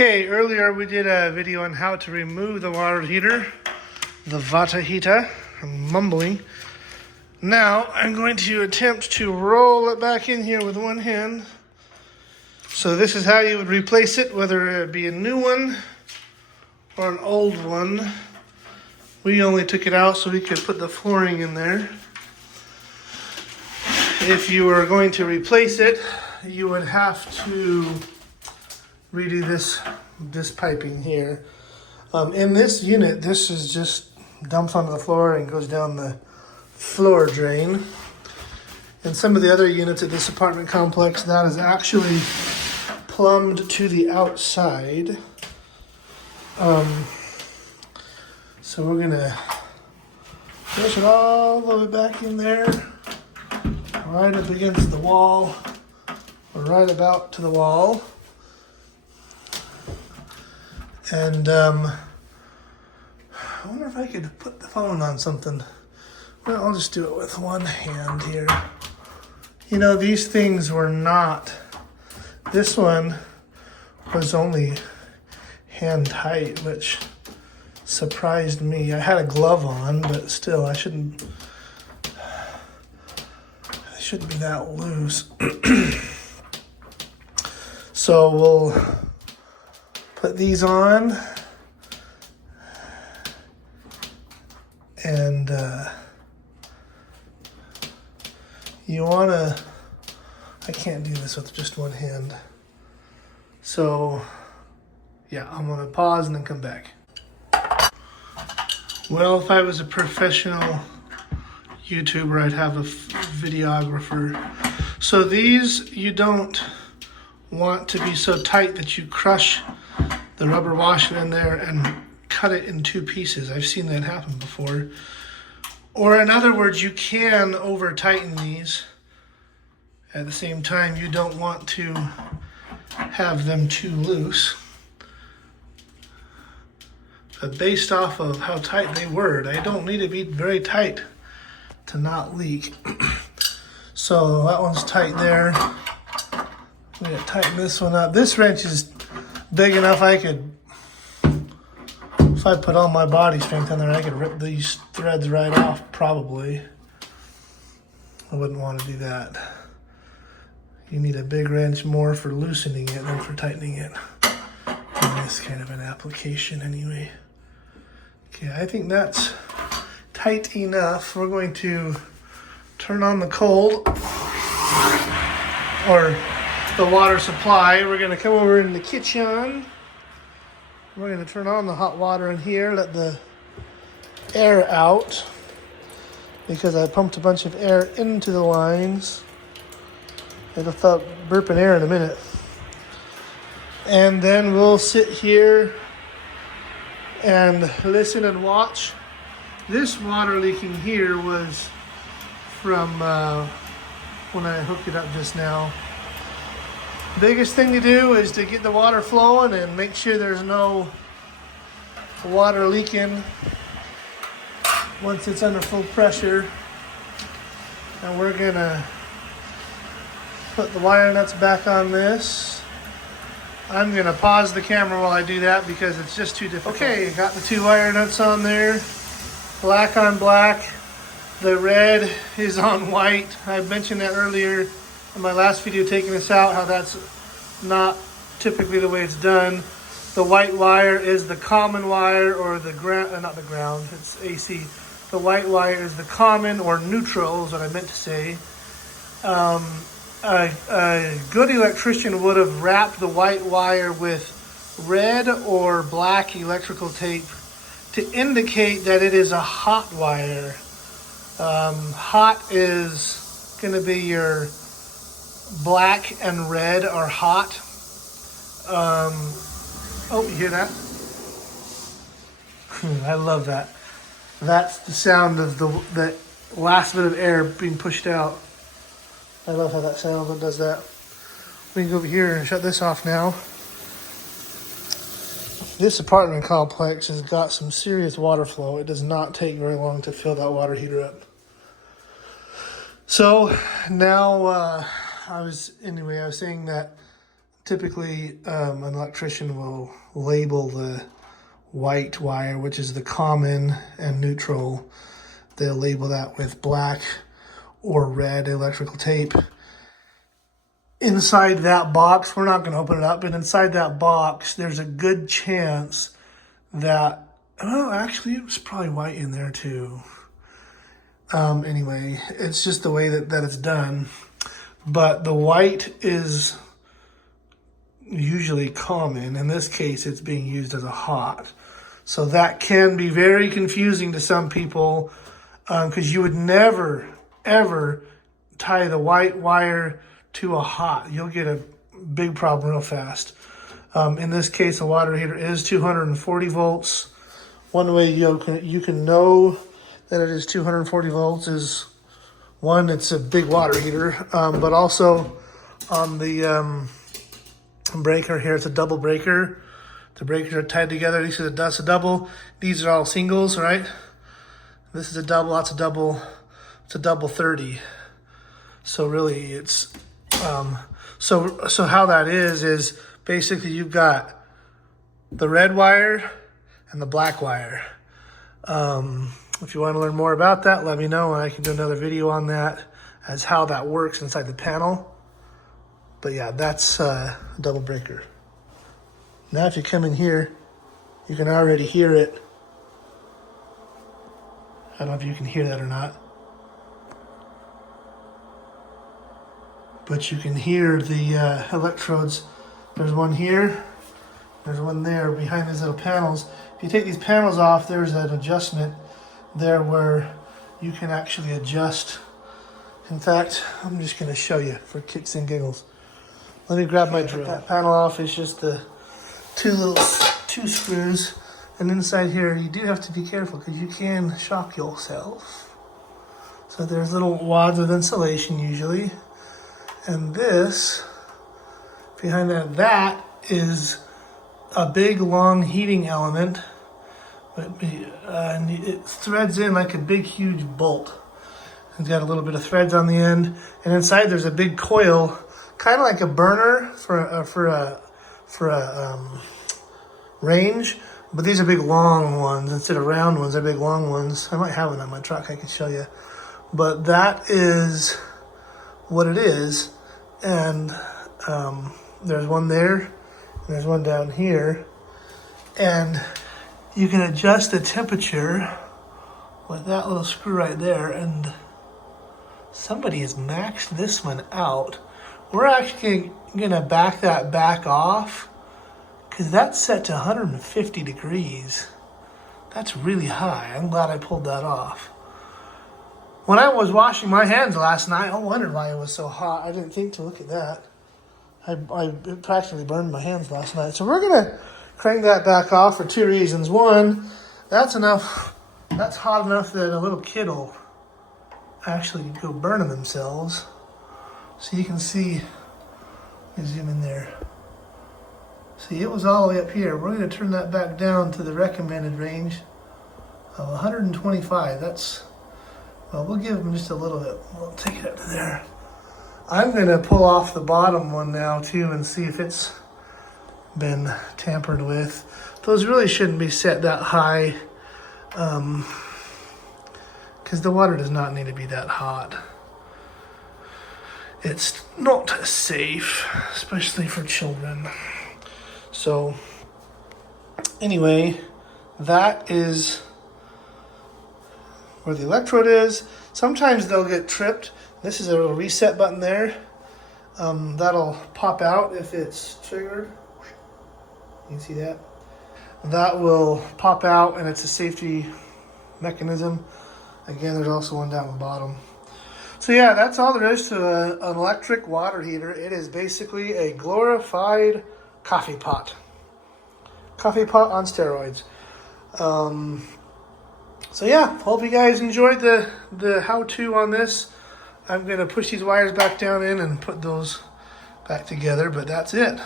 Okay, earlier we did a video on how to remove the water heater, the Vata heater. I'm mumbling. Now I'm going to attempt to roll it back in here with one hand. So this is how you would replace it, whether it be a new one or an old one. We only took it out so we could put the flooring in there. If you were going to replace it, you would have to redo this piping here. In this unit, this is just dumps onto the floor and goes down the floor drain. In some of the other units at this apartment complex, that is actually plumbed to the outside. So we're gonna push it all the way back in there, right up against the wall, or right about to the wall. And I wonder if I could put the phone on something. Well, I'll just do it with one hand here. You know, these things were not, this one was only hand tight, which surprised me. I had a glove on, but still, I shouldn't be that loose. So we'll put these on, and you wanna, I can't do this with just one hand. So yeah, I'm gonna pause and then come back. Well, if I was a professional YouTuber, I'd have a videographer. So these, you don't want to be so tight that you crush the rubber washer in there and cut it in two pieces. I've seen that happen before. Or in other words, you can over tighten these. At the same time, you don't want to have them too loose. But based off of how tight they were, they don't need to be very tight to not leak. So that one's tight there. I'm gonna tighten this one up. This wrench is big enough I could, if I put all my body strength in there, I could rip these threads right off, probably. I wouldn't want to do that. You need a big wrench more for loosening it than for tightening it. In this kind of an application anyway. Okay, I think that's tight enough. We're going to turn on the cold, or the water supply. We're going to come over in the kitchen. We're going to turn on the hot water in here, let the air out, because I pumped a bunch of air into the lines. It'll stop burping air in a minute. And then we'll sit here and listen and watch. This water leaking here was from when I hooked it up just now. Biggest thing to do is to get the water flowing and make sure there's no water leaking once it's under full pressure. And we're gonna put the wire nuts back on this. I'm gonna pause the camera while I do that because it's just too difficult. Okay, got the two wire nuts on there. Black on black. The red is on white. I mentioned that earlier in my last video taking this out, how that's not typically the way it's done. The white wire is the common wire, or the ground, not the ground, it's AC. The white wire is the common or neutral is what I meant to say. A good electrician would have wrapped the white wire with red or black electrical tape to indicate that it is a hot wire. Hot is going to be your black and red are hot. Oh, you hear that? I love that. That's the sound of the last bit of air being pushed out. I love how that sounds when it does that. We can go over here and shut this off now. This apartment complex has got some serious water flow. It does not take very long to fill that water heater up. So now I was saying that typically an electrician will label the white wire, which is the common and neutral. They'll label that with black or red electrical tape. Inside that box, we're not going to open it up, but inside that box, there's a good chance that, oh, actually, it was probably white in there too. Anyway, it's just the way that it's done. But the white is usually common. In this case, it's being used as a hot. So that can be very confusing to some people, because you would never, ever tie the white wire to a hot. You'll get a big problem real fast. In this case, the water heater is 240 volts. One way you can know that it is 240 volts is, one, it's a big water heater, but also on the breaker here, it's a double breaker. The breakers are tied together. That's a double. These are all singles, right? This is a double. That's a double. It's a double 30. So really, it's so how that is basically you've got the red wire and the black wire. If you want to learn more about that, let me know, and I can do another video on that as how that works inside the panel. But yeah, that's a double breaker. Now if you come in here, you can already hear it. I don't know if you can hear that or not. But you can hear the electrodes. There's one here, there's one there behind these little panels. If you take these panels off, there's an adjustment there where you can actually adjust. In fact, I'm just going to show you for kicks and giggles. Let me grab my drill. That panel off is just the two screws, and inside here you do have to be careful because you can shock yourself. So there's little wads of insulation usually, and this behind that is a big long heating element, and it threads in like a big huge bolt. It's got a little bit of threads on the end, and inside there's a big coil, kind of like a burner for a range, but these are big long ones instead of round ones. They're big long ones. I might have one on my truck. I can show you, but that is what it is. And there's one there, and there's one down here, and you can adjust the temperature with that little screw right there. And somebody has maxed this one out. We're actually gonna back that back off because that's set to 150 degrees. That's really high. I'm glad I pulled that off. When I was washing my hands last night, I wondered why it was so hot. I didn't think to look at that. I practically burned my hands last night. So we're gonna crank that back off for two reasons. One, that's enough. That's hot enough that a little kid will actually go burning themselves. So you can see, let me zoom in there. See, it was all the way up here. We're going to turn that back down to the recommended range of 125. That's, well, we'll give them just a little bit. We'll take it up to there. I'm going to pull off the bottom one now too and see if it's been tampered with. Those really shouldn't be set that high because the water does not need to be that hot. It's not safe, especially for children. So anyway, that is where the electrode is. Sometimes they'll get tripped. This is a little reset button there. That'll pop out if it's triggered. You can see that. That will pop out, and it's a safety mechanism. Again, there's also one down the bottom. So yeah, that's all there is to an electric water heater. It is basically a glorified coffee pot. Coffee pot on steroids. So yeah, hope you guys enjoyed the how-to on this. I'm going to push these wires back down in and put those back together, but that's it.